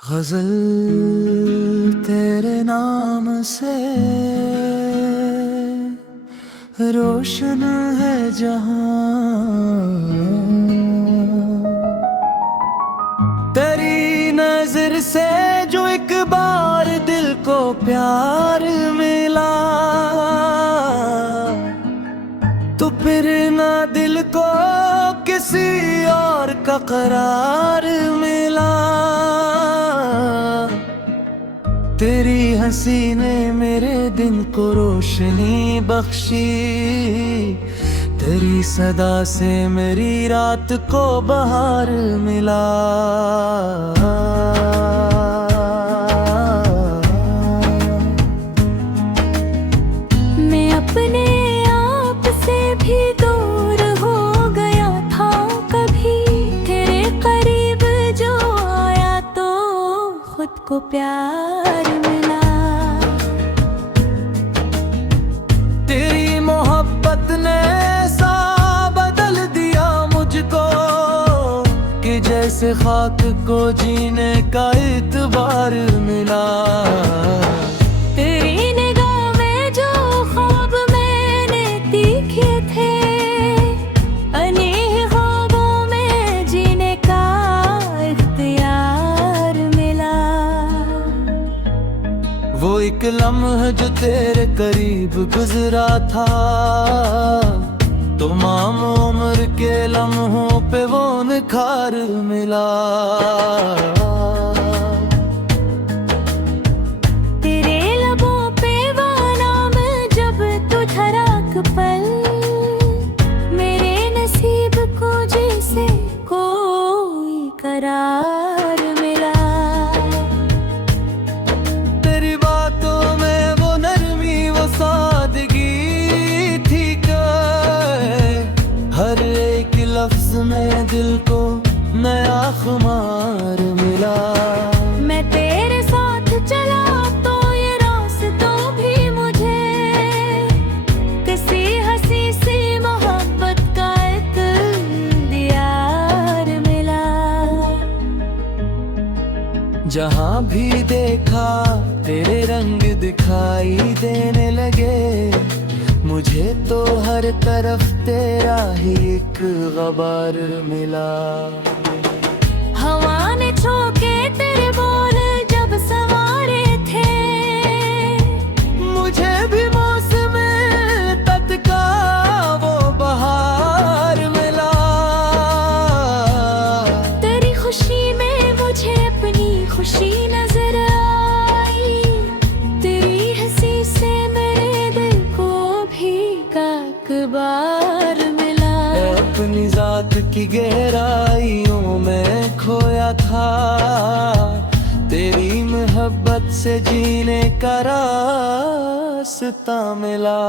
गजल तेरे नाम से रोशन है जहां, तेरी नजर से जो एक बार दिल को प्यार मिला, तो फिर ना दिल को किसी और का करार मिला। तेरी हंसी ने मेरे दिन को रोशनी बख्शी, तेरी सदा से मेरी रात को बहार मिला। मैं अपने आप से भी दूर हो गया था, कभी तेरे करीब जो आया तो खुद को प्यार मिला। तेरी मोहब्बत ने ऐसा बदल दिया मुझको कि जैसे खाक को जीने का इतबार मिला। तेरी निगाह में जो ख्वाब मैंने देखे थे, अनेक ख्वाबों में जीने का इख्तियार मिला। वो एक लम्हा जो तेरे करीब गुजरा था, तमाम उम्र के लम्हों पे वो निखार मिला। तेरे लबों पे वो नाम जब तू ठहराक पल, मेरे नसीब को जैसे कोई करार मिला। तेरी बातों में वो नरमी वो सादगी थी कि हर एक लफ्ज में दिल को नया खुमार मिला। मैं तेरे साथ चला तो ये रास्तों भी मुझे किसी हंसी सी मोहब्बत का इख्तियार मिला। जहाँ भी देखा तेरे रंग दिखाई देने लगे, मुझे तो हर तरफ तेरा ही एक गबार मिला। हवा ने छूके तेरे बोल जब सवारे थे, मुझे भी मौसम तत का वो बहार मिला। तेरी खुशी में मुझे अपनी खुशी नजर आई, तेरी हंसी से मेरे दिल को भी काकबार मिला। अपनी जात की गहराइयों में खोया था, तेरी मोहब्बत से जीने का रास्ता मिला।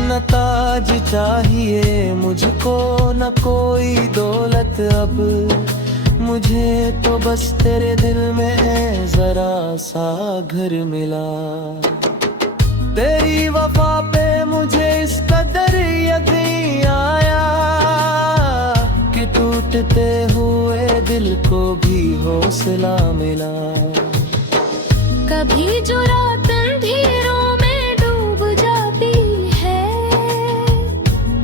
न ताज चाहिए मुझको न कोई दौलत, अब मुझे तो बस तेरे दिल में जरा सा घर मिला। तेरी वफा पे मुझे इस कदर यकीन आया कि टूटते हुए दिल को भी हौसला मिला। कभी जो रात अंधेरों में डूब जाती है,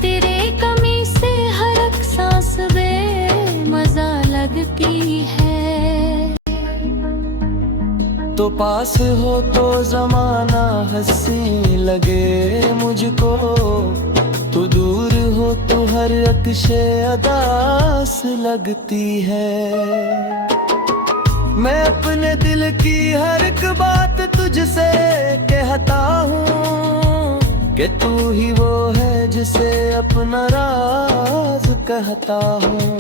तेरे कमी से हर एक सांस बेमज़ा लगती है। तो पास हो तो जमाना हंसी लगे मुझको, तो दूर हो तो हर अक्शे अदास लगती है। मैं अपने दिल की हर एक बात तुझसे कहता हूँ कि तू ही वो है जिसे अपना राज कहता हूँ।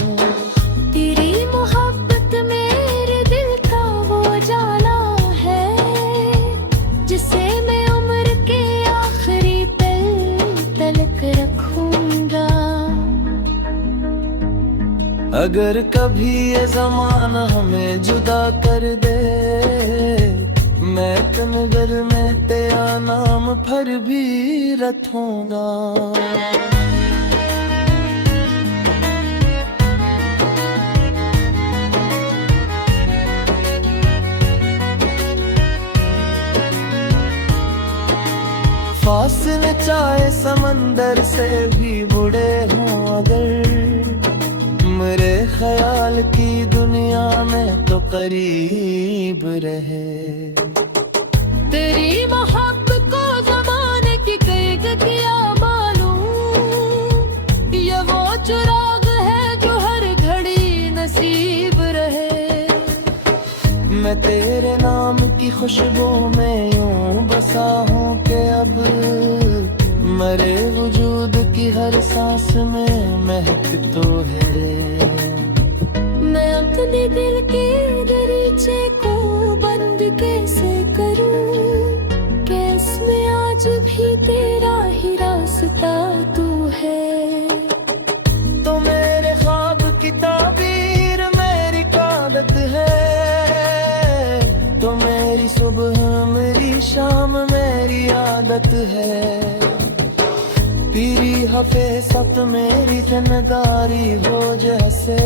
तेरी मोहब्बत मेरे दिल का वो जाला है, जिसे मैं उम्र के आखिरी पल तलक रखूंगा। अगर कभी ये जमाना हमें जुदा कर दे, मैं तनगर में तेरा नाम भर भी रखूंगा। फासले चाहे समंदर से भी बुरे हों अगर, मेरे ख्याल की दुनिया में तो करीब रहे। तेरी मोहब्बत को ज़माने की कई गतियाँ मालूम, ये वो चिराग है जो हर घड़ी नसीब रहे। मैं तेरे नाम की खुशबू में यूं बसा हूँ कि अब मरे वजूद की हर सांस में महक तो है। मैं अपने दिल के दरीचे को बंद कैसे करूं, कैसे आज भी तेरा ही रास्ता तू है। तो मेरे ख्वाब की ताबीर मेरी कादत है, तो मेरी सुबह मेरी शाम मेरी आदत है। पीरी हफे सत मेरी जनगारी हो जैसे,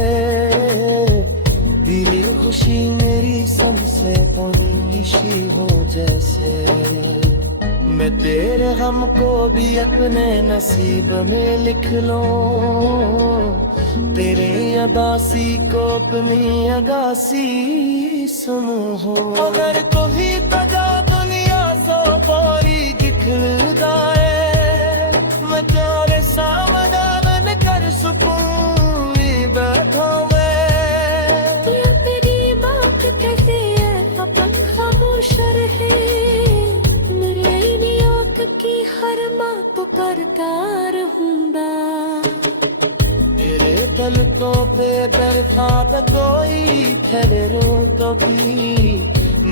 दिली खुशी मेरी सबसे पुनिशी हो जैसे। मैं तेरे गम को भी अपने नसीब में लिख लूं, तेरे अदासी को अपनी अदासी सुनूं हो। अगर कोई तजा दुनिया सो पारी दिखल जाए, मैं तेरे सामने बन कर सुकून बैठा मैं। तू मेरी बात कैसे है अपन खामोश रहे, मेरी नियत की हर बात करता रहूंगा। तेरे पलकों पे बरसात कोई ठहरो तो भी,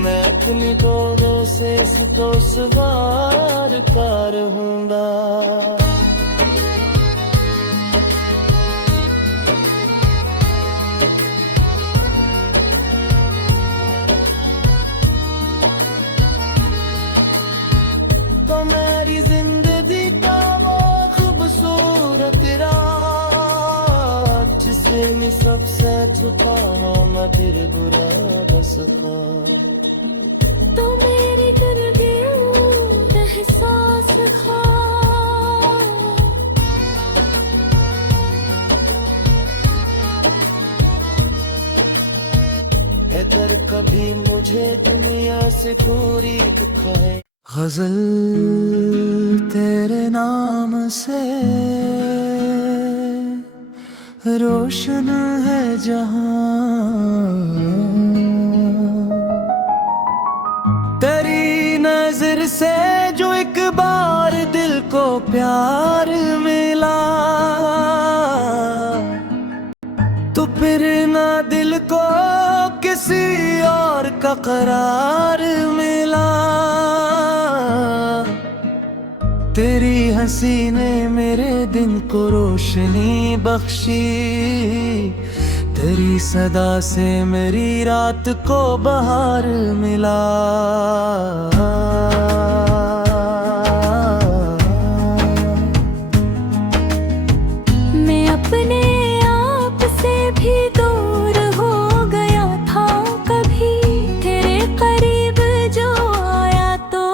मैं अपनी डोरों से तो सवार कर रहूंगा। तो मेरी जिंदगी का वो खूबसूरत रात, जिसमें सबसे छुपाना मैं तेरे बुरा बसता। तो मेरी दिल के एहसास खा, अगर कभी मुझे दुनिया से दूरी दिखाए। गजल तेरे नाम से रोशन है जहां, तेरी नजर से जो एक बार दिल को प्यार मिला, तो फिर ना दिल को किसी और का करार मिला। तेरी हंसी ने मेरे दिन को रोशनी बख्शी, तेरी सदा से मेरी रात को बहार मिला। मैं अपने आप से भी दूर हो गया था कभी, तेरे करीब जो आया तो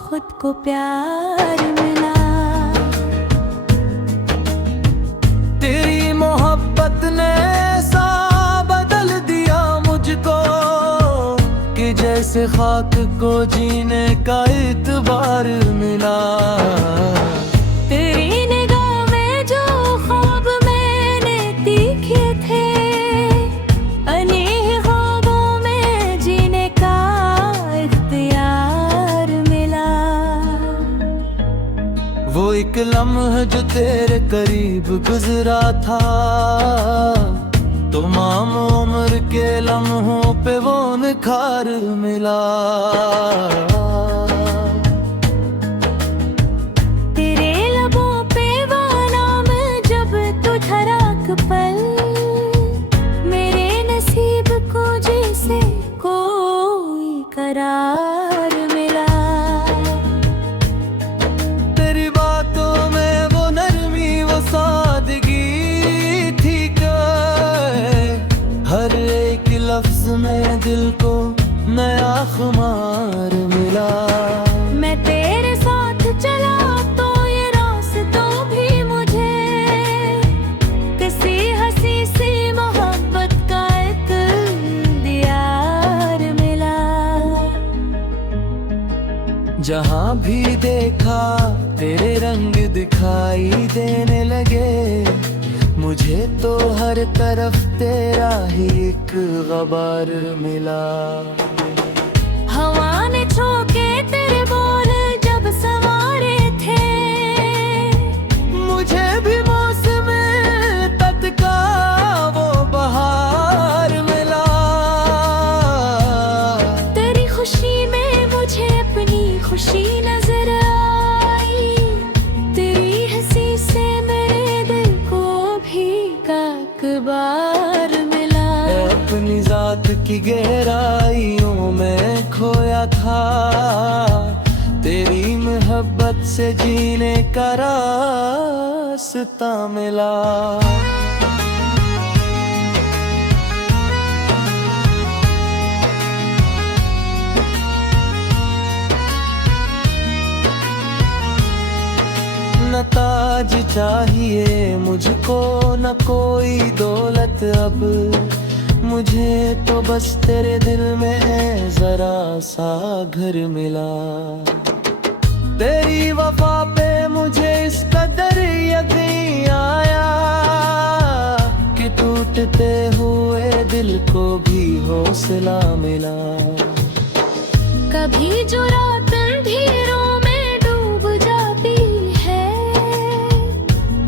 खुद को प्यार मिला। तेरी मोहब्बत ने सा बदल दिया मुझको, कि जैसे खाक को जीने का इतबार मिला। तेरी निगाह में जो ख्वाब मैंने देखे थे, अनेक ख्वाबों में जीने का इख्तियार मिला। वो एक लम्हा जो तेरे करीब गुजरा था, तमाम उम्र के लम्हों पे वो निखार मिला। तेरे लबों पे वो नाम जब तू धड़क पल, मेरे नसीब को जैसे कोई करार दिल को नया खुमार मिला। मैं तेरे साथ चला तो ये रास्तों भी मुझे किसी हंसी सी मोहब्बत का एक दियार मिला। जहाँ भी देखा तेरे रंग दिखाई देने लगे, मुझे तो हर तरफ तेरा ही एक गबार मिला। हवा ने छूके तेरे बोल जब संवारे थे, मुझे भी मौसम तत का वो बहार मिला। तेरी खुशी में मुझे अपनी खुशी नजर आई, तेरी हंसी से मेरे दिल को भी काकबार मिला। अपनी जात की गहराइयों में खोया था, तेरी मोहब्बत से जीने का रास्ता मिला। न ताज चाहिए मुझको न कोई दौलत अब, मुझे तो बस तेरे दिल में जरा सा घर मिला। तेरी वफा पे मुझे इस कदर यकीन आया कि टूटते हुए दिल को भी हौसला मिला। कभी जो रात अंधेरों में डूब जाती है,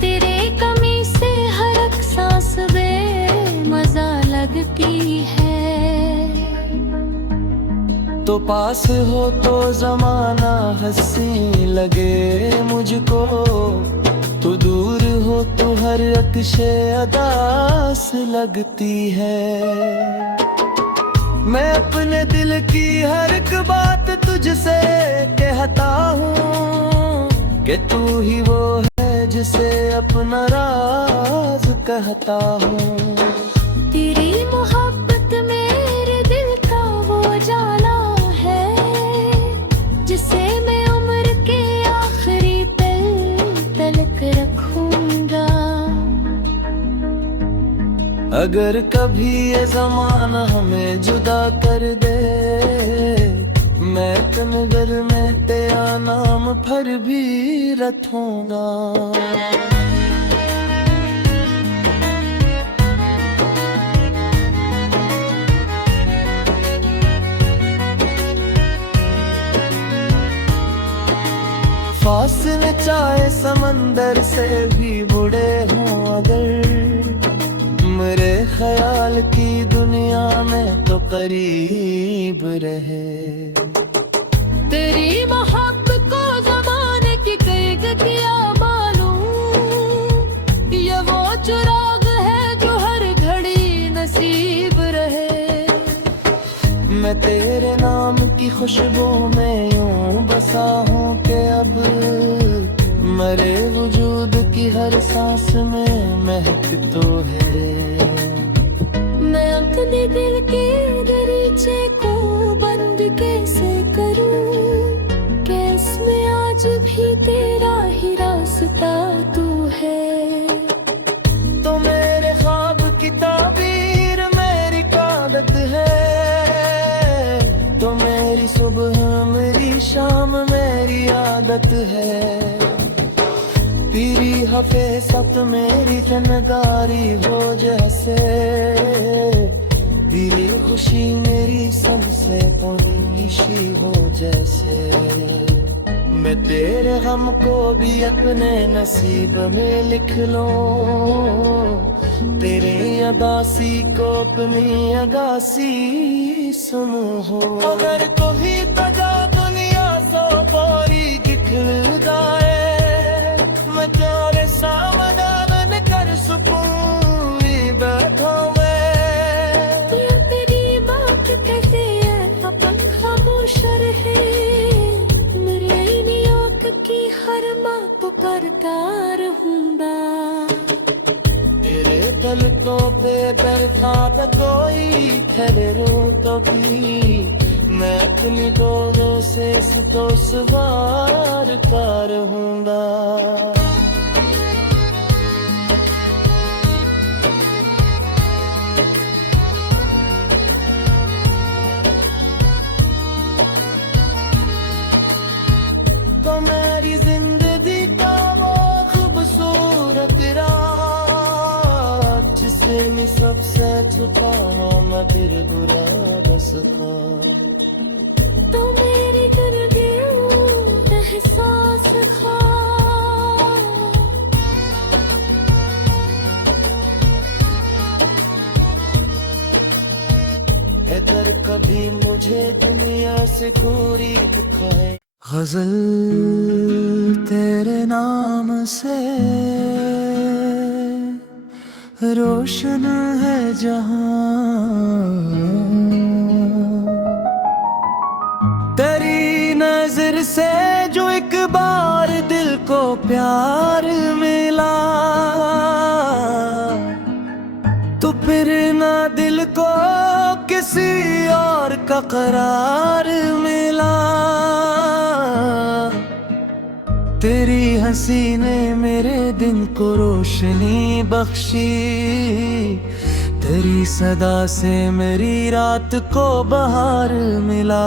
तेरे कमी से हर एक सांस बेमजा लगती है। तो पास हो तो जमाना हंसी लगे मुझको, तो दूर हो तो हर अक्शे अदास लगती है। मैं अपने दिल की हर एक बात तुझसे कहता हूँ कि तू ही वो है जिसे अपना राज कहता हूँ। तेरी मोहब्बत मेरे दिल का वो जाला है, जिसे मैं उम्र के आखिरी पल तलक रखूंगा। अगर कभी ये जमाना हमें जुदा कर दे, मैं तन दिल में तेरा नाम भर भी रखूंगा। फासले चाहे समंदर से भी बुढ़े हों अगर, मेरे ख्याल की दुनिया में तो करीब रहे। तेरी मोहब्बत को जमाने की कई गतियां मालूम, ये वो चिराग है जो हर घड़ी नसीब रहे। मैं तेरे नाम की खुशबू में यूं बसा हूँ कि अब मरे वजूद की हर सांस में महक तो है। मैं अपने दिल के दरीचे को बंद कैसे करूं, कैस में आज भी तेरा ही रास्ता तू है। तो मेरे ख्वाब की ताबीर मेरी कादत है, तो मेरी सुबह मेरी शाम मेरी आदत है। तेरी हफेसत मेरी तनगारी हो जैसे, तेरी खुशी मेरी सबसे पुरनिशी हो जैसे। मैं तेरे गम को भी अपने नसीब में लिख लूं, तेरे अदासी को अपनी अगासी सुनूं हो। अगर कभी तजा दुनिया सो बोरी गिखल जाए, मैं तेरे सामने बन कर सुकून भी बैठा मैं। तेरी बात कैसे है अपन खामोश रहे, मेरे नियोग की हर माँ पुकारता रहूंगा। तेरे पलकों पे बैठा था कोई, ठहरे रो कभी मैं अपनी डोरों से तो सवार का रहूंगा। तो मेरी जिंदगी का वो खूबसूरत रात जिसे मैं सबसे छुपावा मैं फिर बुरा बस था। तो मेरी कर गई एहसास खा, अगर कभी मुझे दुनिया से दूरी दिखाए, गजल तेरे नाम से रोशन है जहां, तेरी नजर से जो एक बार दिल को प्यार मिला, तो फिर ना दिल को किसी और का करार मिला। तेरी हंसी ने मेरे दिन को रोशनी बख्शी, तेरी सदा से मेरी रात को बहार मिला।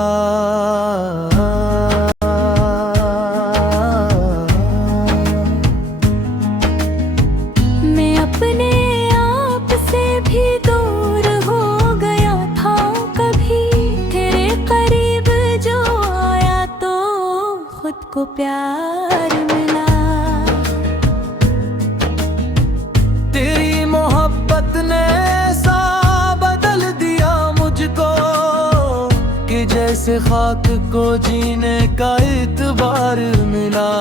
मैं अपने आप से भी दूर हो गया था कभी, तेरे करीब जो आया तो खुद को प्यार मिला। तेरी मोहब्बत ने ऐसा बदल दिया मुझको कि जैसे खाक को जीने का इतबार मिला।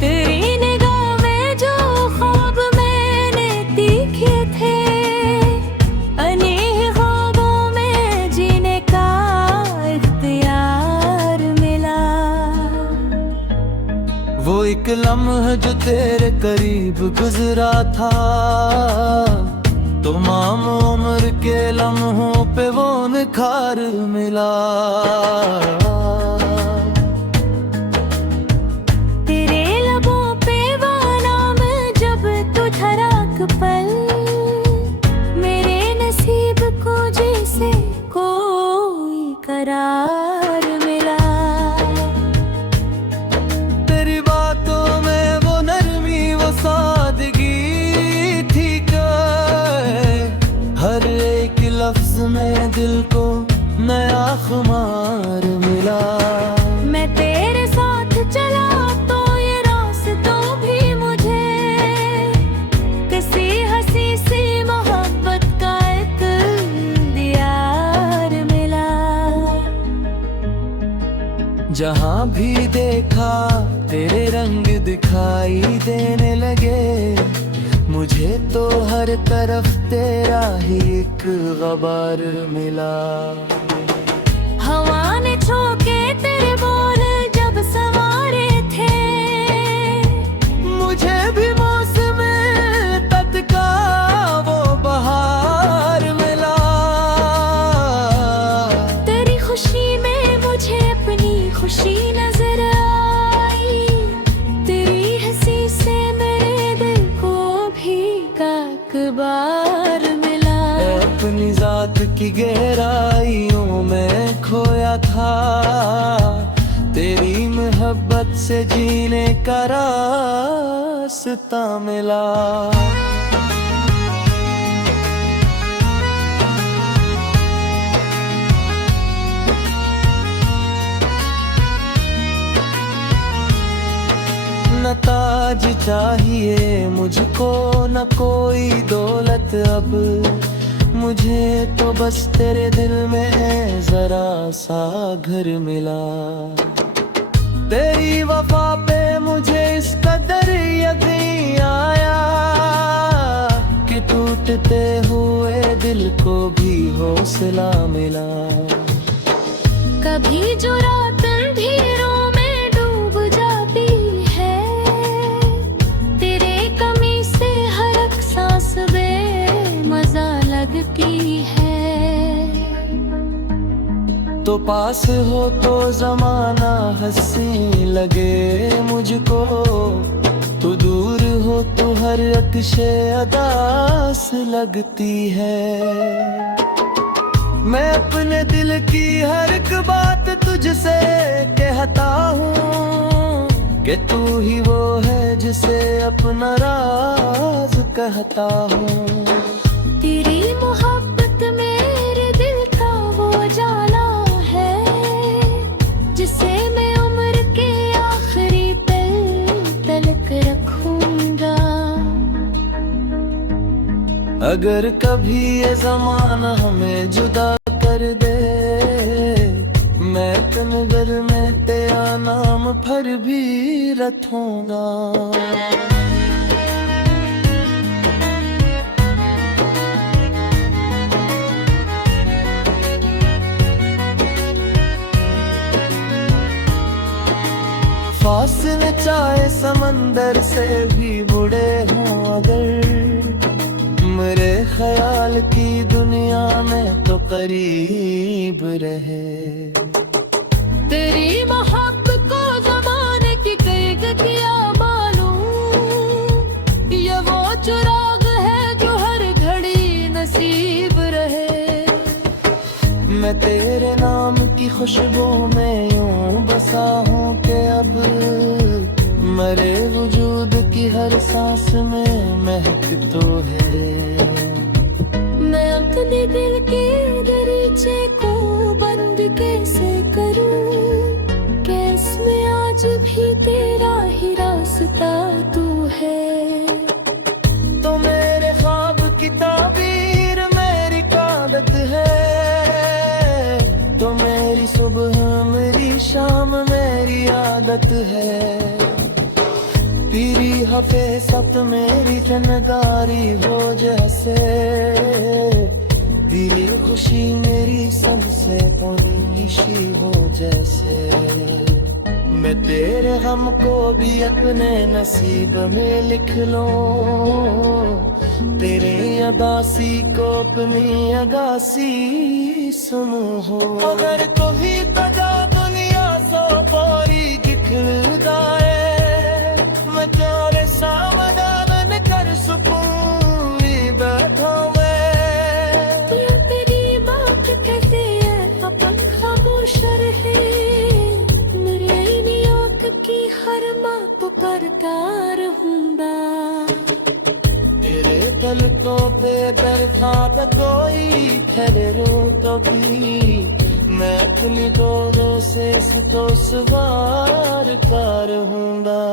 तेरी निगाह में जो ख्वाब मैंने देखे थे, अनेक ख्वाबों में जीने का इख्तियार मिला। वो एक लम्हा जो तेरे करीब गुजरा था, तमाम उम्र के लम्हों पे वो निखार मिला। तेरे लबों पे वो नाम जब तू ठहराक पल, मेरे नसीब को जैसे कोई करार मिला। तेरी बातों में वो नरमी वो सादगी थी क्या, हर एक लफ्ज में दिल को नया खुमार मिला। मैं तेरे साथ चला तो ये रास्तों भी मुझे किसी हंसी सी मोहब्बत का इख्तियार मिला। जहाँ भी देखा तेरे रंग दिखाई देने लगे, मुझे तो हर तरफ तेरा ही एक गबार मिला। हवा ने छोके तेरे बोल जब संवारे थे, मुझे भी मौसम तत का वो बहार मिला। तेरी खुशी में मुझे अपनी खुशी नजर आई, तेरी हंसी से मेरे दिल को भी काकबार मिला। अपनी जात की गहराइयों में खोया था, तेरी मोहब्बत से जीने का रास्ता मिला। न ताज चाहिए मुझको न कोई दौलत अब, मुझे तो बस तेरे दिल में जरा सा घर मिला। तेरी वफा पे मुझे इस कदर यकीन आया कि टूटते हुए दिल को भी हौसला मिला। कभी जो रात अंधेरों में डूब जाती है, तेरे कमी से हर एक सांस पास हो तो जमाना हंसी लगे मुझको, तू दूर हो तो हर अक्शे अदास लगती है। मैं अपने दिल की हर एक बात तुझसे कहता हूँ कि तू ही वो है जिसे अपना राज कहता हूँ। तेरी मोहब्बत मेरे दिल का वो जाला है, जिसे मैं उम्र के आखिरी पल तलक रखूंगा। अगर कभी ये जमाना हमें जुदा कर दे, मैं तनबर में तेरा नाम फिर भी रखूंगा। फासले चाहे समंदर से भी बुरे हों अगर, मेरे ख्याल की दुनिया में तो करीब रहे। तेरी मोहब्बत को ज़माने की कैद किया मालूम, ये वो चिराग है जो हर घड़ी नसीब रहे। मैं तेरे नाम की खुशबू में यूं बसा हूँ कि अब मरे वजूद की हर सांस में महक तो है। मैं अपने दिल के दरीचे को बंद कैसे करूं, कैस में आज भी तेरा ही रास्ता तू है। तो मेरे ख्वाब की ताबीर मेरी कादत है, तो मेरी सुबह मेरी शाम मेरी आदत है। पीरी हफे सत मेरी जनगारी हो जैसे, दिली खुशी मेरी संग से पौनीशी हो जैसे। मैं तेरे गम को भी अपने नसीब में लिख लूं, तेरे अदासी को अपनी अदासी सुनूं हो। अगर कोई तजा दुनिया सो पारी दिखल जाए, मैं तेरे सामने कर सुकून भी बैठा मैं। तेरी बात कैसे है फकत खामोश रहे, मेरे नियत की हर माँ पुकारता रहूंगा। तेरे पलकों पे बरसात कोई ठहरे रो तो भी, मैं अपनी दोनों से तो सवार का रहूंगा।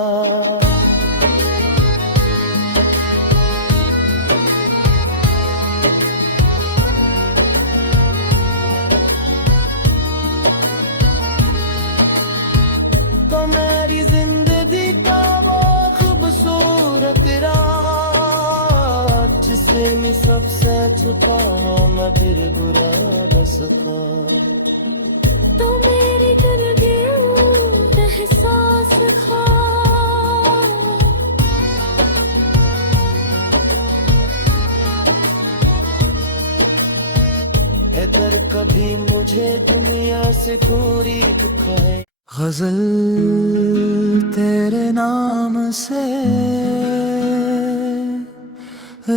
तो मेरी जिंदगी का वो खूबसूरत रात, जिसे मैं सबसे छुपा मैं तेरे बुरा बसता। तो मेरी दिल एहसास खा, अगर कभी मुझे दुनिया से दूरी दुखाए, गजल तेरे नाम से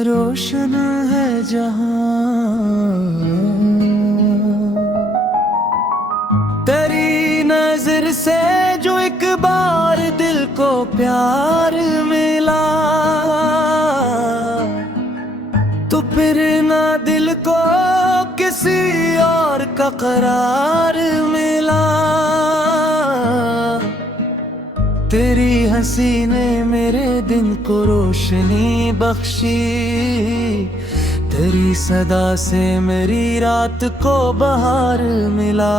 रोशन है जहां। तेरी नजर से जो एक बार दिल को प्यार मिला, तो फिर ना दिल को किसी और का करार मिला। तेरी हंसी ने मेरे दिन को रोशनी बख्शी, तेरी सदा से मेरी रात को बहार मिला।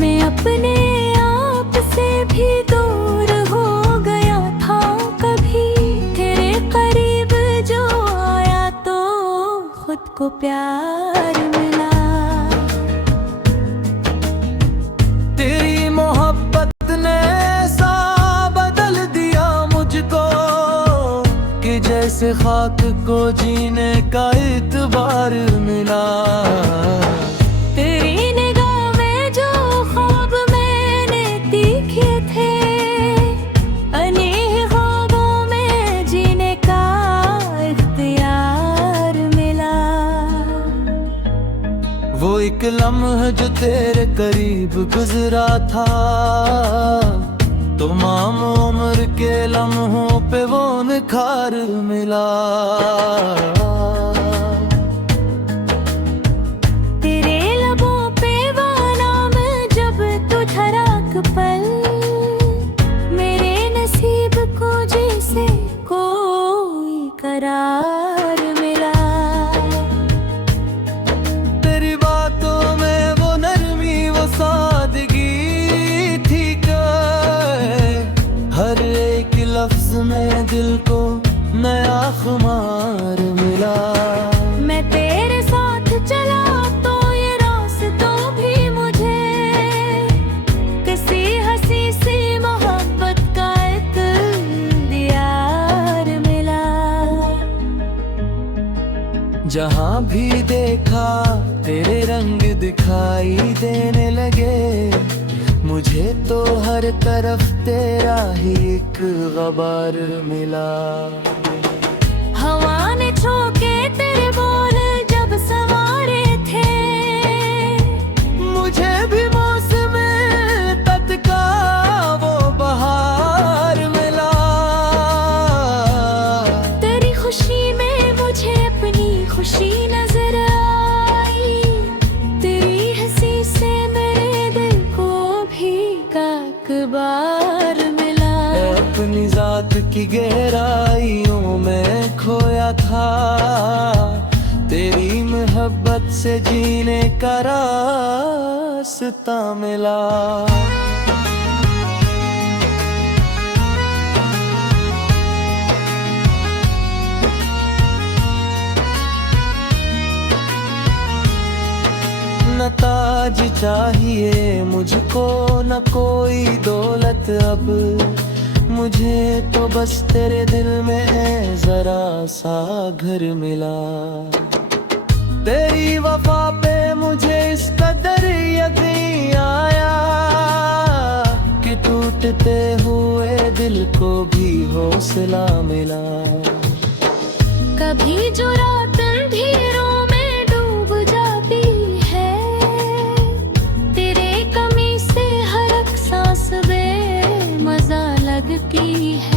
मैं अपने आप से भी दूर हो गया था कभी, तेरे करीब जो आया तो खुद को प्यार मिला। तेरी मोहब्बत ने ऐसा बदल दिया मुझको कि जैसे से खाक को जीने का इतबार मिला। तेरी निगाह में जो ख्वाब मैंने देखे थे, अनेक ख्वाबों में जीने का इख्तियार मिला। वो एक लम्हा जो तेरे करीब गुजरा था, तमाम उम्र के लम्हों पे वो निखार मिला। तेरे लबों पे वो नाम जब तू ठहरा पल, मेरे नसीब को जैसे कोई करार मिला। तेरी बातों में वो नरमी वो सादगी थी, हर एक लफ्ज में दिल को नया खुमार मिला। मैं तेरे साथ चला तो ये रास्तों भी मुझे किसी हंसी सी मोहब्बत का इख्तियार मिला। जहाँ भी देखा तेरे रंग दिखाई देने लगे, मुझे तो हर तरफ तेरा ही एक गबार मिला। हवा ने छूके तेरे बोल जब संवारे थे, मुझे भी मौसम तत का वो बहार मिला। तेरी खुशी में मुझे अपनी खुशी नजर आई, तेरी हंसी से मेरे दिल को भी इकबार मिला। अपनी जात की गहराइयों में खोया था, तेरी मोहब्बत से जीने का रास्ता मिला। न ताज चाहिए मुझको न कोई दौलत अब, मुझे तो बस तेरे दिल में जरा सा घर मिला। तेरी वफा पे मुझे इस कदर यकीन आया कि टूटते हुए दिल को भी हौसला मिला। कभी जो रात अंधेरों में डूब जाती है, तेरे कमी से हर एक सांस बेमज़ा लगती है।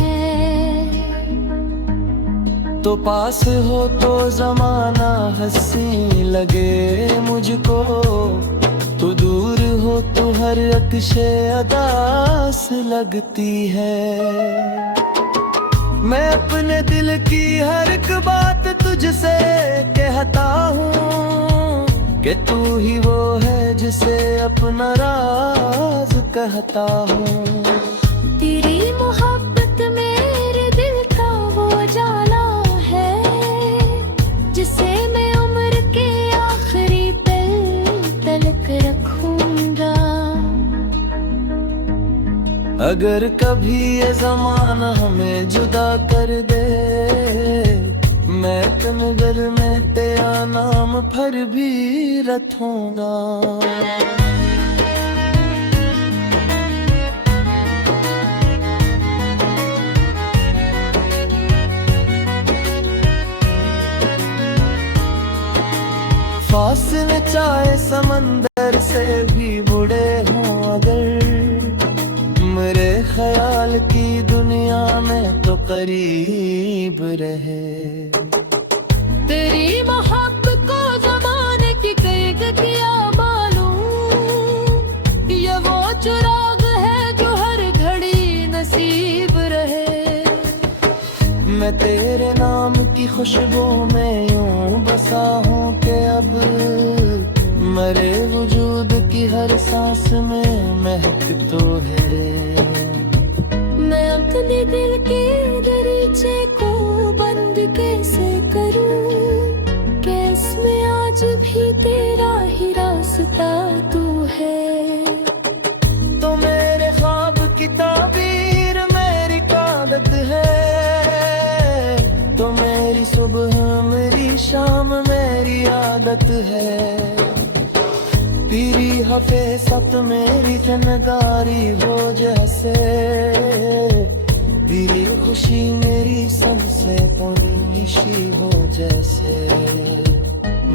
तो पास हो तो जमाना हंसी लगे मुझको, तो दूर हो तो हर अक्शे अदास लगती है। मैं अपने दिल की हर एक बात तुझसे कहता हूँ कि तू ही वो है जिसे अपना राज कहता हूँ। तेरी मोहब्बत मेरे दिल का वो जाला है, जिसे मैं उम्र के आखिरी पल तलक रखूंगा। अगर कभी ये जमाना हमें जुदा कर दे, मैं तनगर में तेरा नाम फिर भी रखूंगा। फासले चाहे समंदर से भी बुरे हों अगर, मेरे ख्याल की दुनिया में तो करीब रहे। तेरी मोहब्बत को ज़माने की कई गतियाँ मालूम, ये वो चिराग है जो हर घड़ी नसीब रहे। मैं तेरे नाम की खुशबू में यूं बसा हूँ कि अब मरे वजूद की हर सांस में महक तो है। मैं अपने दिल के दरीचे को बंद कैसे करूं, कैसे में आज भी तेरा ही रास्ता तू है। तो मेरे ख्वाब की ताबीर मेरी कादत है, तो मेरे मेरी आदत है। पीरी हफे सत मेरी जनगारी हो जैसे, पीरी खुशी मेरी सबसे पुनिशी हो जैसे।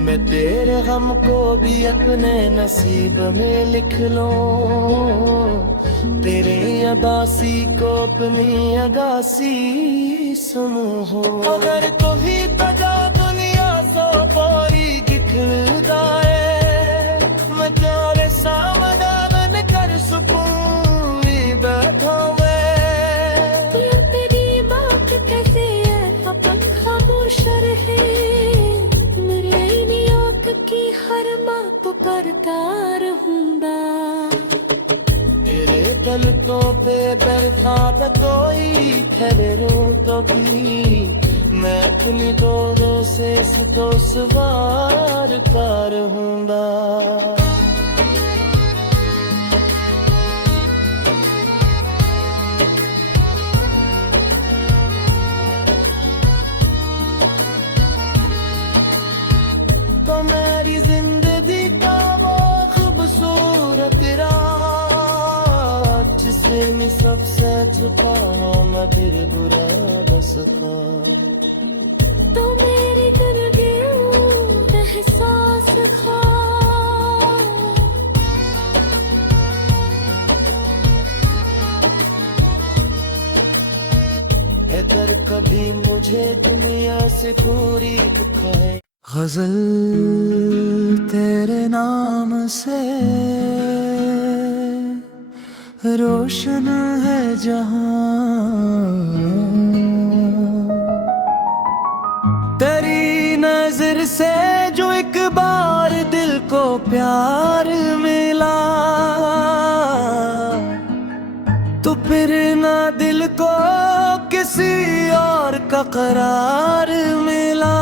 मैं तेरे गम को भी अपने नसीब में लिख लूं, तेरे अदासी को अपनी अदासी सुनूं हो। अगर कोई तजा दुनिया सो कोई दिखल जाए, मैं तेरे सामने बन कर सुकून बैठा मैं। तेरी बात कैसे है अपन खामोश रहे, की हर माँ पुकारता रहूंगा। तेरे पलकों पे बैठा था कोई ठहरो तो भी, मैं अपनी दौरों से तो सवार का रहूंगा। तो मेरी जिंदगी का वो खूबसूरत रात, जिसमें मैं सबसे छुपा मैं फिर बुरा बसता। तो मेरी जिंदगी एहसास खा, अगर कभी मुझे दुनिया से दूरी दिखाए। गजल तेरे नाम से रोशन है जहां, तेरी नजर से जो एक बार दिल को प्यार मिला, तो फिर ना दिल को किसी और का करार मिला।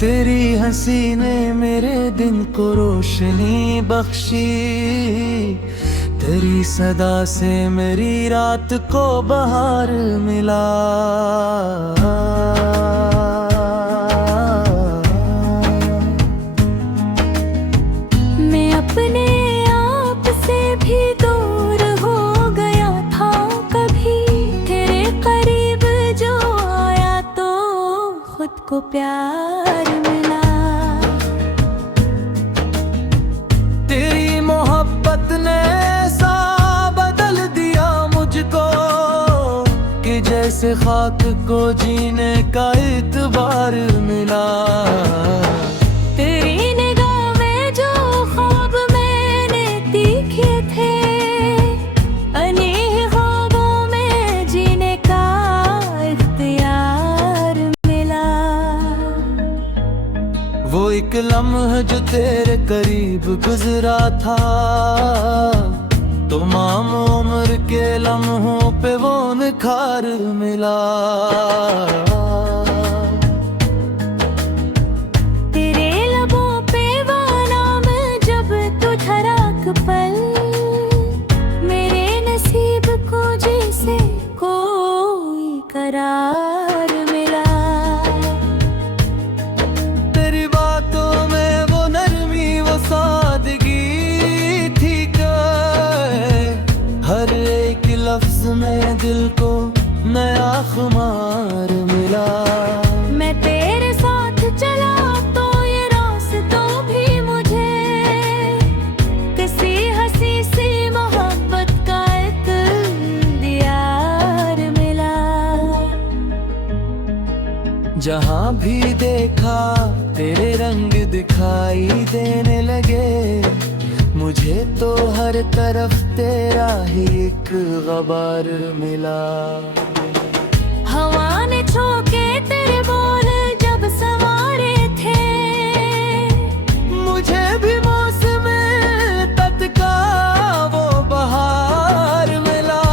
तेरी हंसी ने मेरे दिन को रोशनी बख्शी, तेरी सदा से मेरी रात को बहार मिला। मैं अपने आप से भी दूर हो गया था कभी, तेरे करीब जो आया तो खुद को प्यार मिला। तेरी मोहब्बत ने सा बदल दिया मुझको, कि जैसे खाक को जीने का इतबार मिला। तेरी निगाह में जो ख्वाब मैंने देखे थे, अनेक ख्वाबों में जीने का इख्तियार मिला। वो एक लम्हा जो तेरे करीब गुजरा था, तमाम उम्र के लम्हों पे वो निखार मिला। तेरे लबों पे वो नाम जब तू धड़क पल, मेरे नसीब को जैसे कोई करार मिला। तेरी बातों में वो नरमी वो सादगी थी क्या, हर एक लफ्ज में दिल को नया खुमार मिला। मैं तेरे साथ चला तो ये रास्तों भी मुझे किसी हंसी सी मोहब्बत का इख्तियार मिला। जहाँ भी देखा तेरे रंग दिखाई देने लगे, मुझे तो हर तरफ तेरा ही एक गबार मिला। हवा ने छोके तेरे बोल जब संवारे थे, मुझे भी मौसम तत का वो बहार मिला।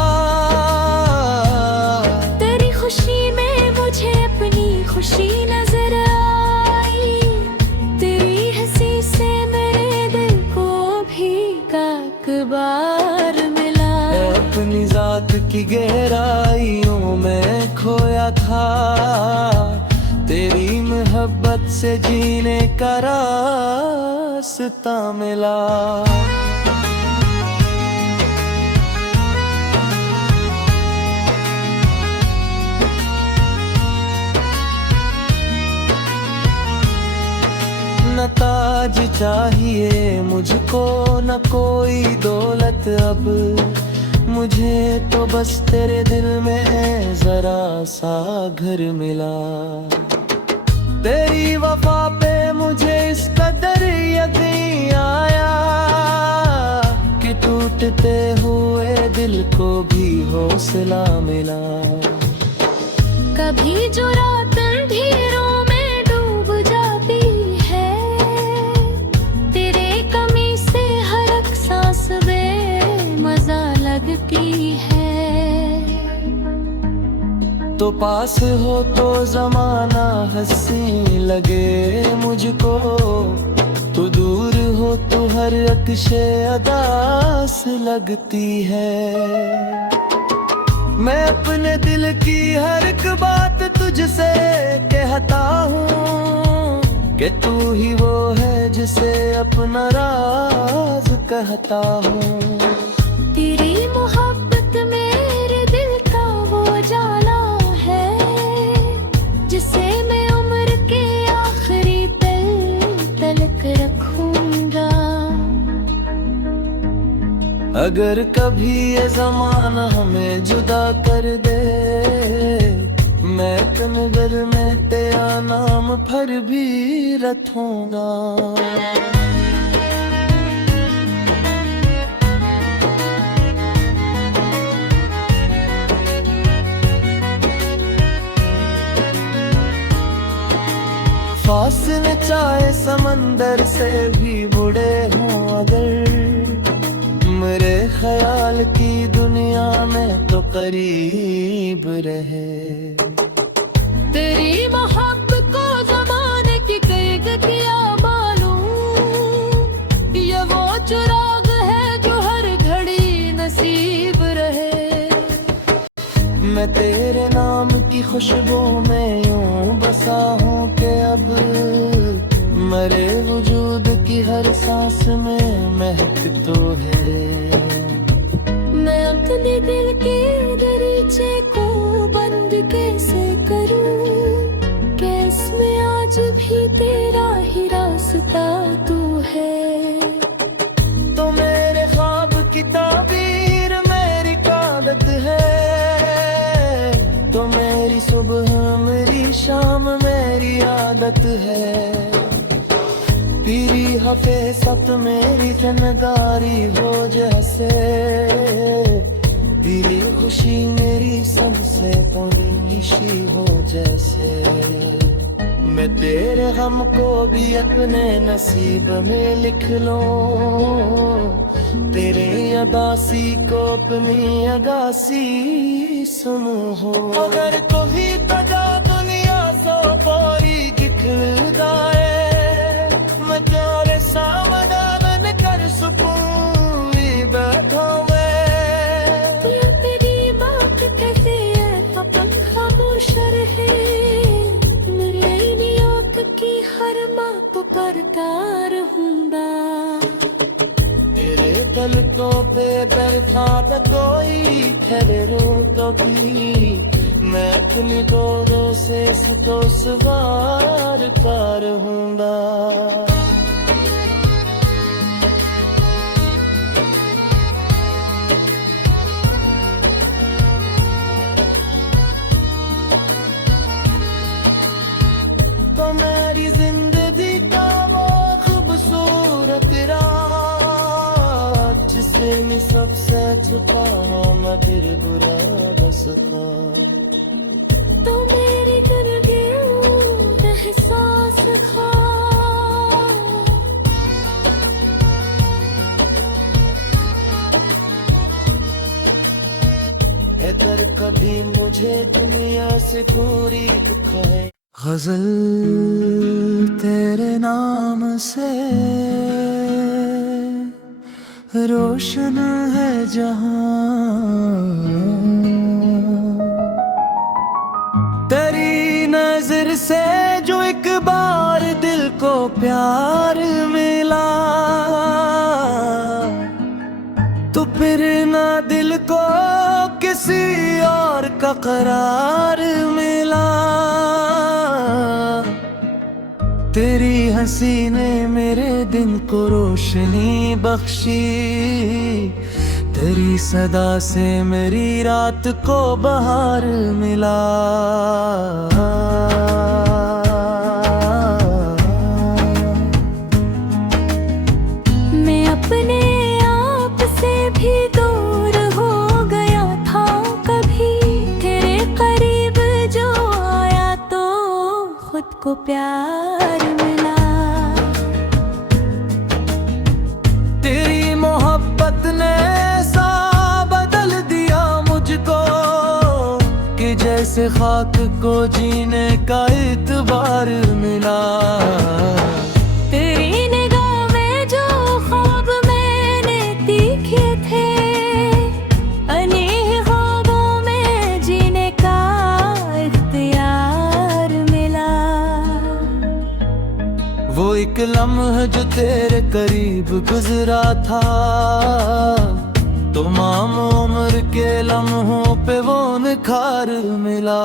तेरी खुशी में मुझे अपनी खुशी नजर आई, तेरी हंसी से मेरे दिल को भी काकबार मिला। अपनी जात की गहराइयों में खोया था, तेरी मोहब्बत से जीने का रास्ता मिला। न ताज चाहिए मुझको न कोई दौलत अब, मुझे तो बस तेरे दिल में जरा सा घर मिला। तेरी वफा पे मुझे इस कदर यकीन आया कि टूटते हुए दिल को भी हौसला मिला। कभी जो रात अंधेरों में डूब जाती है, तेरे कमी से हर एक सांस बेमज़ा लगती है। तो पास हो तो जमाना हंसी लगे मुझको, तो दूर हो तो हर अक्शे अदास लगती है। मैं अपने दिल की हर एक बात तुझसे कहता हूँ कि तू ही वो है जिसे अपना राज कहता हूँ। तेरी मोहब्बत मेरे दिल का वो जाला है, जिसे मैं उम्र के आखिरी पल तलक रखूंगा। अगर कभी ये जमाना हमें जुदा कर दे, मैं कनबर में तेरा नाम भर भी रखूंगा। फासले चाहे समंदर से भी बुरे हों अगर, मेरे ख्याल की दुनिया में तो करीब रहे। तेरी मोहब्बत को ज़माने की कैद किया मालूम, ये वो चिराग है जो हर घड़ी नसीब रहे। मैं तेरे नाम की खुशबू में यूं बसा हूँ कि अब मरे वजूद की हर सांस में महक तो है। मैं अपने दिल के दरीचे को बंद कैसे करूं, कैसे में आज भी तेरा ही रास्ता तू है। तो मेरे ख्वाब की ताबीर मेरी कादत है, तो मेरी सुबह मेरी शाम मेरी आदत है। पीरी हफे सत मेरी जिंदगारी हो जैसे, दिली खुशी मेरी सबसे पुनीशी हो जैसे। मैं तेरे गम को भी अपने नसीब में लिख लूं, तेरे अदासी को अपनी अदासी सुनूं हो। अगर कोई तजा दुनिया सो पारी दिखल जाए, मैं तेरे सामने बन कर सुकून बैठा मैं। तेरी बात कहती है अपन खामोश रहे, मेरी आँख की हर माँ पुकारता रहूंगा। तेरे तलकों पे बरसात कोई ठहरे तो भी, मैं अपनी दौरों से तो सवार का रहूंगा। तो मेरी जिंदगी का वो खूबसूरत रात, जिसे मैं सबसे छुपाऊं मैं फिर बुरा बसता। तो मेरी कर गया एहसास खा, अगर कभी मुझे दुनिया से दूरी दिखाए। गजल तेरे नाम से रोशन है जहां, तेरी नजर से जो एक बार का करार मिला। तेरी हंसी ने मेरे दिन को रोशनी बख्शी, तेरी सदा से मेरी रात को बहार मिला। मैं अपने आप से भी दूर हो गया था कभी, तेरे करीब जो आया तो खुद को प्यार मिला। तेरी मोहब्बत ने ऐसा बदल दिया मुझको कि जैसे खाक को जीने का इतबार मिला। तेरी निगाह में जो ख्वाब मैंने देखे थे, अनेक ख्वाबों में जीने का इख्तियार मिला। वो एक लम्हा जो तेरे करीब गुजरा था, तमाम उम्र के लम्हों पे वो निखार मिला।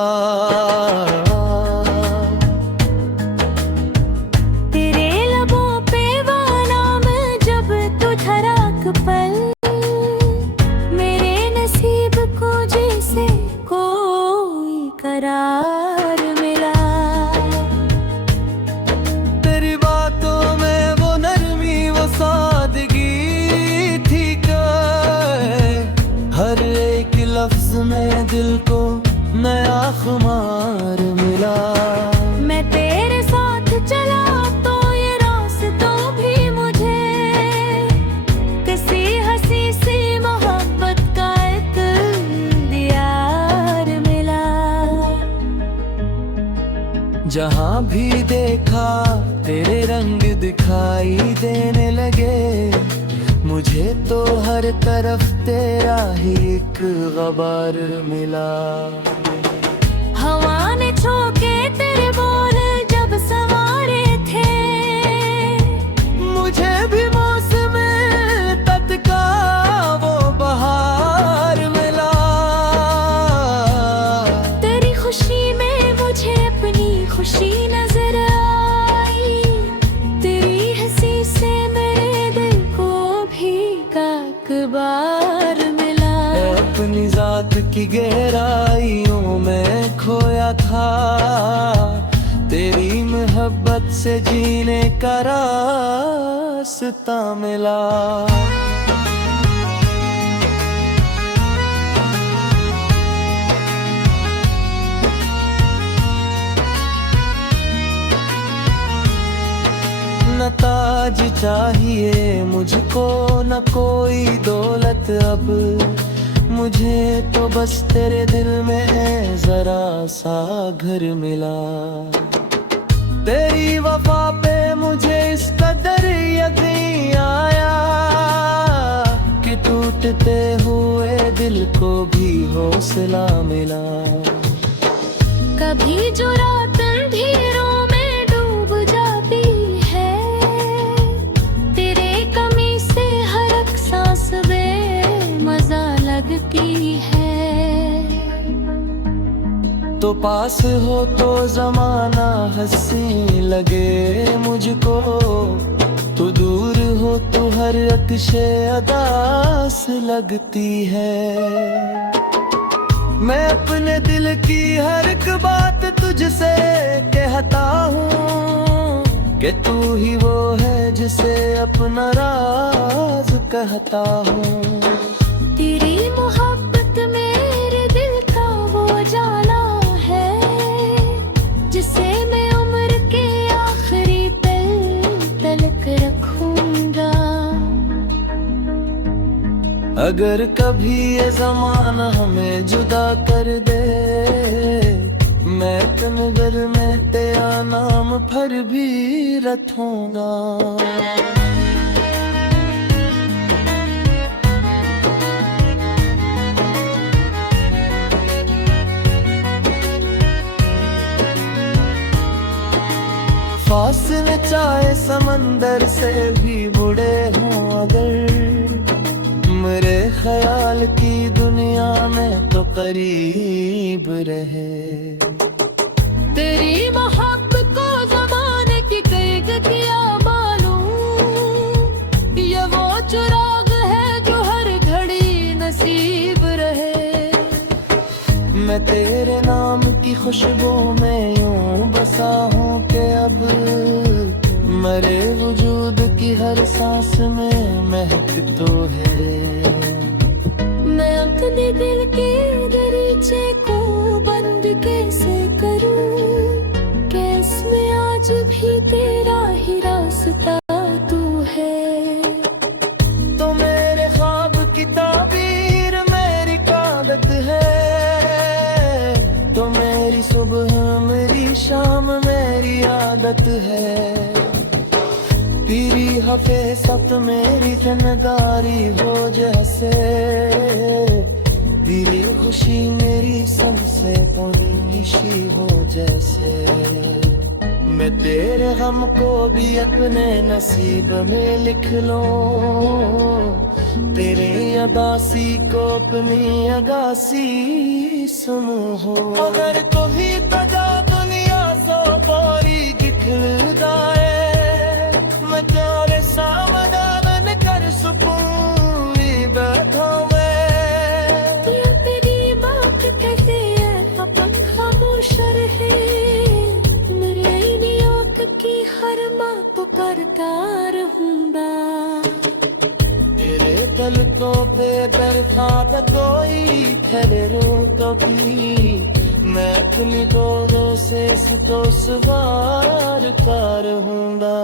तेरे लबों पे वो नाम जब तू ठहराक पल, मेरे नसीब को जैसे कोई करार मिला। तेरी बातों में वो नरमी वो सादगी थी क्या, हर एक लफ्ज में दिल को नया खुमार मिला। मैं तेरे साथ चला तो ये रास्तों भी मुझे किसी हंसी सी मोहब्बत का इख्तियार मिला। जहाँ भी देखा तेरे रंग दिखाई देने लगे, मुझे तो हर तरफ तेरा ही एक गबार मिला। हवा ने छोके तेरे बोल जब संवारे थे, मुझे भी मौसम तत का वो बहार मिला। तेरी खुशी में मुझे अपनी खुशी नजर आई, तेरी हंसी से मेरे दिल को भी काकबार मिला। अपनी जात की गहराइयों में खोया था, तेरी मोहब्बत से जीने का रास्ता मिला। न ताज चाहिए मुझको न कोई दौलत अब, मुझे तो बस तेरे दिल में है जरा सा घर मिला। तेरी वफा पे मुझे इस कदर यकीन आया कि टूटते हुए दिल को भी हौसला मिला। कभी जो रात अंधेरों में डूब जाती है, तेरे कमी से हर एक सांस बेमज़ा लगती है। तो पास हो तो जमाना हंसी लगे मुझको, तो दूर हो तो हर अक्शे अदास लगती है। मैं अपने दिल की हर एक बात तुझसे कहता हूँ कि तू ही वो है जिसे अपना राज कहता हूँ। तेरी मोहब्बत मेरे दिल का वो जाला है, जिसे मैं उम्र के आखिरी पल तलक रखूंगा। अगर कभी ये जमाना हमें जुदा कर दे, मैं तनगर में तेरा नाम पर भी रखूंगा। फासले चाहे समंदर से भी बुरे हों अगर, मेरे ख्याल की दुनिया में तो करीब रहे। तेरी मोहब्बत को ज़माने की कई गतियाँ मालूम, ये वो चिराग है जो हर घड़ी नसीब रहे। मैं तेरे नाम की खुशबू में यूं बसा हूँ कि अब मेरे वजूद की हर सांस में महक तो है। मैं अपने दिल के दरीचे को बंद कैसे करूं, कैस में आज भी तेरा ही रास्ता तू है। तो मेरे ख्वाब की ताबीर मेरी कादत है, तो मेरी सुबह मेरी शाम मेरी आदत है। पीरी हफे सत मेरी जिम्मेदारी हो जैसे, तेरी खुशी मेरी सबसे पुनिशी हो जैसे। मैं तेरे गम को भी अपने नसीब में लिख लूं, तेरे अदासी को अपनी अगासी सुनूं हो। अगर कोई तजा दुनिया सो बोरी दिखल जाए, मैं तेरे सामने बन कर सुकून बैठा मैं। तेरी बात कैसे है अपन खामोश रहे, मेरे नियत की हर माँ पुकारता रहूंगा। तेरे पलकों पे बरसात कोई ठहरो कभी, मैं अपनी गोरों से तो सवार का रहूंगा।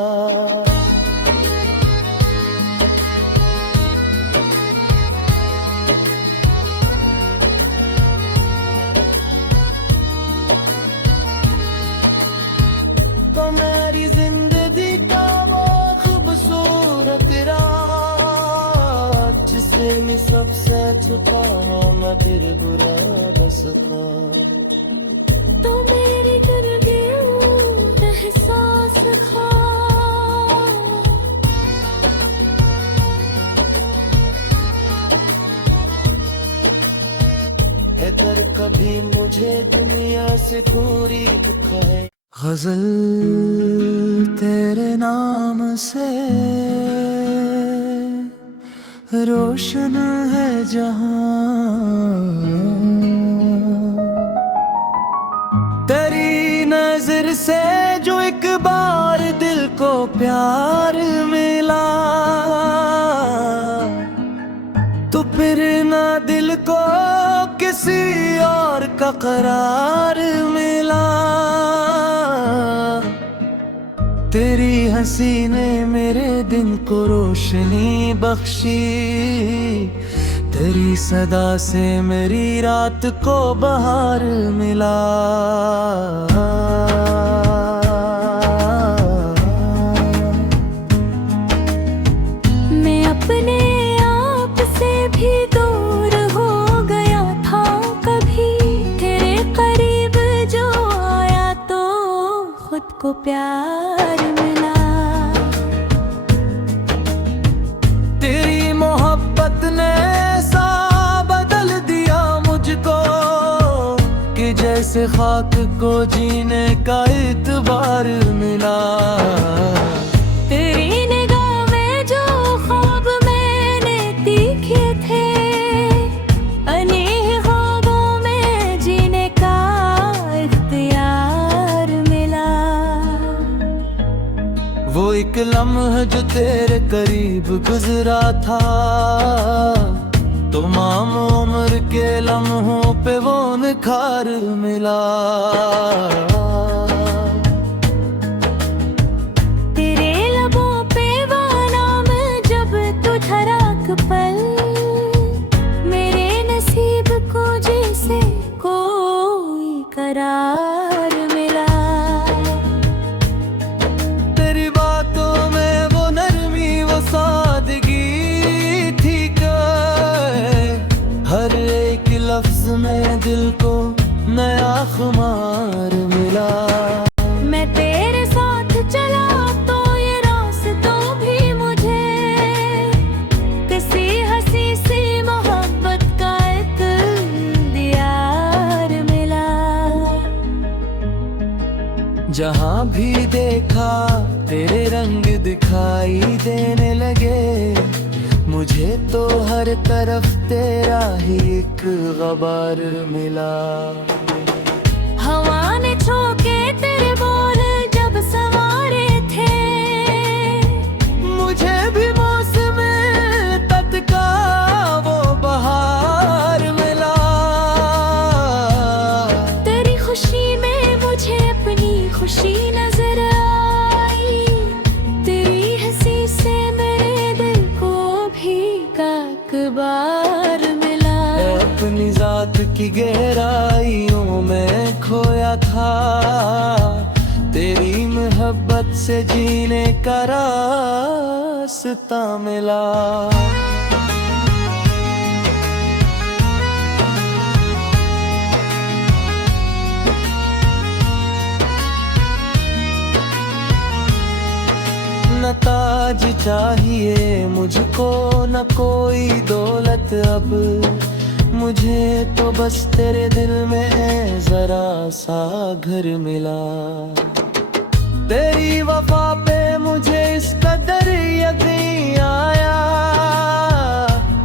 तो मेरी जिंदगी का वो खूबसूरत रात, जिसे मैं सबसे छुपावा मैं फिर बुरा बसता। तो मेरी कर गई एहसास खा, इधर कभी मुझे दुनिया से दूरी दिखाए। गजल तेरे नाम से रोशन है जहां, तेरी नजर से जो एक बार दिल को प्यार मिला, तो फिर ना दिल को किसी और का करार मिला। तेरी हंसी ने मेरे दिन को रोशनी बख्शी, तेरी सदा से मेरी रात को बहार मिला। मैं अपने आप से भी दूर हो गया था कभी, तेरे करीब जो आया तो खुद को प्यार मिला। तेरी मोहब्बत ने ऐसा बदल दिया मुझको कि जैसे खाक को जीने का इतबार मिला। तेरी निगाह में जो ख्वाब मैंने देखे थे, अनेक ख्वाबों में जीने का इख्तियार मिला। वो एक लम्हा जो तेरे करीब गुजरा था, तमाम उम्र के लम्हों पे वो निखार मिला। तेरे लबों पे वो नाम जब तू ठहराक पल, मेरे नसीब को जैसे कोई करार मिला। तेरी बातों में वो नरमी वो सादगी थी क्या, हर एक लफ्ज में दिल को नया खुमार मिला। मैं तेरे साथ चला तो ये रास्तों भी मुझे किसी हंसी से जहाँ भी देखा तेरे रंग दिखाई देने लगे। मुझे तो हर तरफ तेरा ही एक गबार मिला। हवा ने छोके तेरे बोल जब संवारे थे, मुझे भी मौसम तत का वो बहार मिला। तेरी खुशी में मुझे अपनी खुशी नजर आई। तेरी हंसी से मेरे दिल को भी काकबार मिला। अपनी जात की गहराइयों में खोया था, तेरी मोहब्बत से जीने का रास्ता मिला। न ताज चाहिए मुझको न कोई दौलत अब, मुझे तो बस तेरे दिल में जरा सा घर मिला। तेरी वफा पे मुझे इस कदर यकीन आया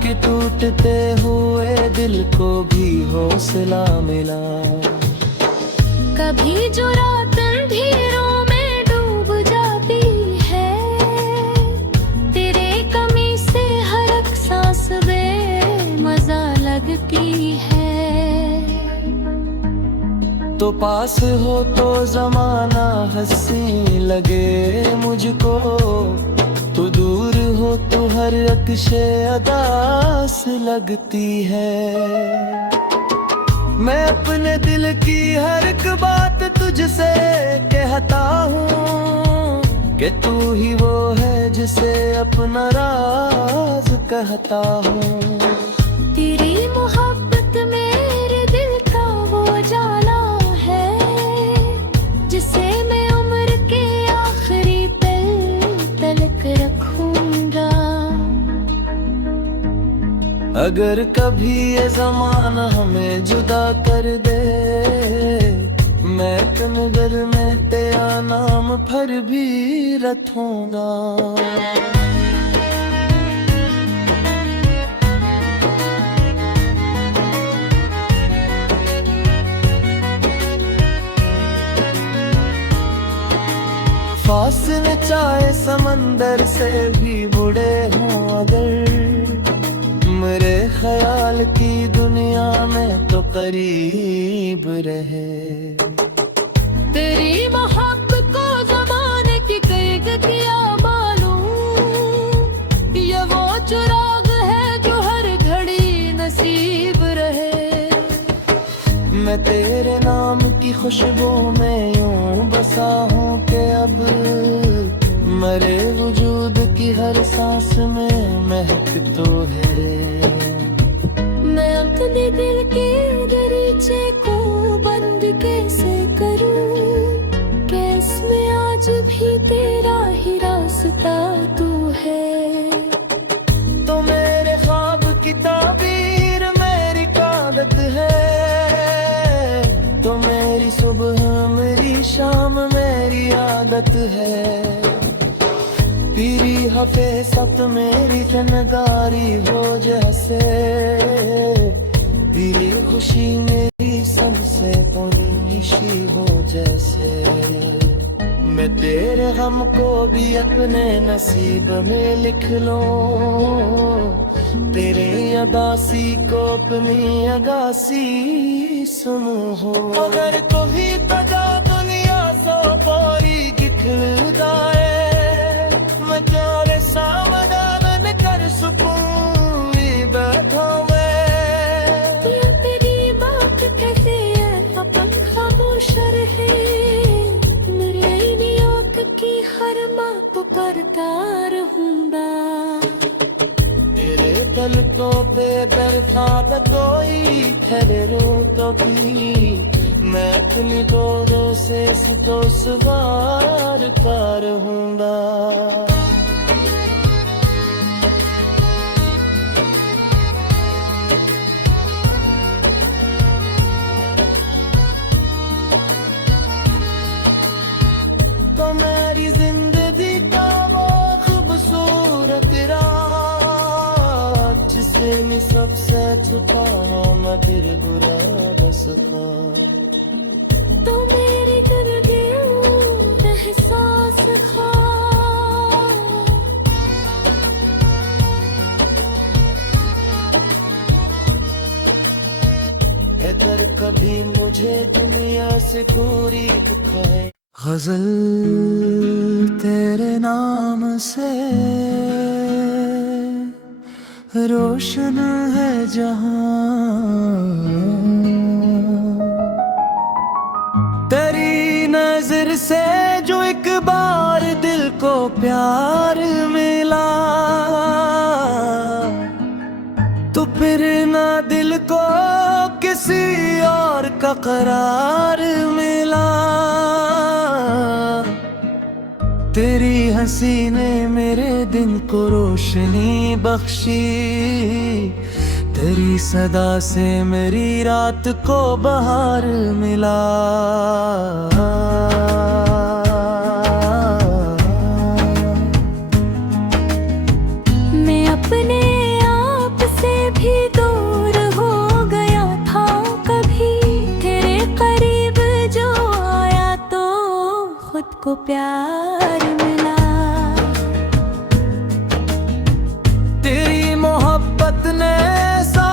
कि टूटते हुए दिल को भी हौसला मिला। कभी जो रात अंधेरों में डूब जाती है, तेरे कमी से हर एक सांस बेमजा लगती है। तो पास हो तो जमाना हंसी लगे मुझको, तो दूर हो तो हर अक्शे अदास लगती है। मैं अपने दिल की हर एक बात तुझसे कहता हूँ कि तू ही वो है जिसे अपना राज कहता हूँ। तेरी मोहब्बत मेरे दिल का वो जाला है, जिसे मैं उम्र के आखिरी पल तलक रखूंगा। अगर कभी ये जमाना हमें जुदा कर दे, मैं कनगर में तेरा नाम फिर भी रखूंगा। फासले चाहे समंदर से भी बुरे हों अगर, मेरे ख्याल की दुनिया में तो करीब रहे। तेरी मोहब्बत को ज़माने की कैद किया मालूम, ये वो चिराग है जो हर घड़ी नसीब रहे। मैं तेरे नाम की खुशबू में यूं बसा हूँ कि अब मरे वजूद की हर सांस में महक तो है। मैं अपने दिल के दरीचे को बंद कैसे करूं, कैसे में आज भी तेरा ही रास्ता तू है। तो मेरे ख्वाब की ताबीर मेरी कादत है, तो मेरी सुबह मेरी शाम मेरी आदत है। पीरी हफे सत मेरी फनगारी हो जैसे, पीरी खुशी मेरी सबसे पुरनिशी हो जैसे। मैं तेरे गम को भी अपने नसीब में लिख लूं, तेरे अदासी को अपनी अगासी सुनूं हो। अगर कोई तजा दुनिया सो कोई गिखल जाए, मैं तेरे सामदान कर सुकून बैठा मैं। तेरी बात कैसे अपन खामोश रहे, मेरे नियत की हर माँ पुकारता रहूंगा। तेरे दिल को बेदरखाब कोई ठहरो कभी, मैं अपनी दौरों से तो सवार का रहूंगा। कैसे छुपाऊं मैं फिर बुरा रास्ता। तो मेरी कर गया एहसास खा। अगर कभी मुझे दुनिया से दूरी दिखाए, गजल तेरे नाम से रोशन है जहां। तेरी नजर से जो एक बार दिल को प्यार मिला, तो फिर ना दिल को किसी और का करार मिला। तेरी हंसी ने मेरे दिन को रोशनी बख्शी, तेरी सदा से मेरी रात को बहार मिला। मैं अपने आप से भी दूर हो गया था कभी, तेरे करीब जो आया तो खुद को प्यार मिला। तेरी मोहब्बत ने ऐसा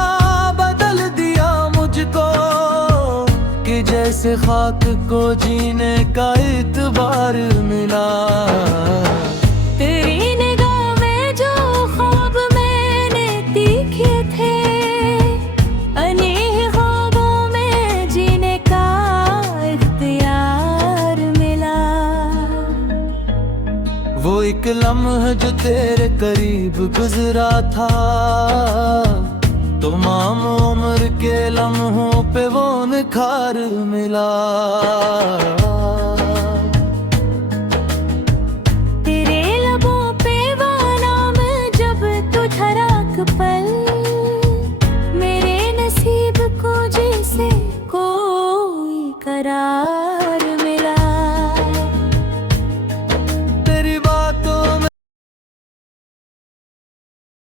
बदल दिया मुझको कि जैसे खाक को जीने का इतबार मिला। तेरी निगाह में जो ख्वाब मैंने देखे थे, अनेक ख्वाबों में जीने का इख्तियार मिला। वो एक लम्हा जो तेरे करीब गुजरा था, तमाम उम्र के लम्हों पे वो निखार मिला।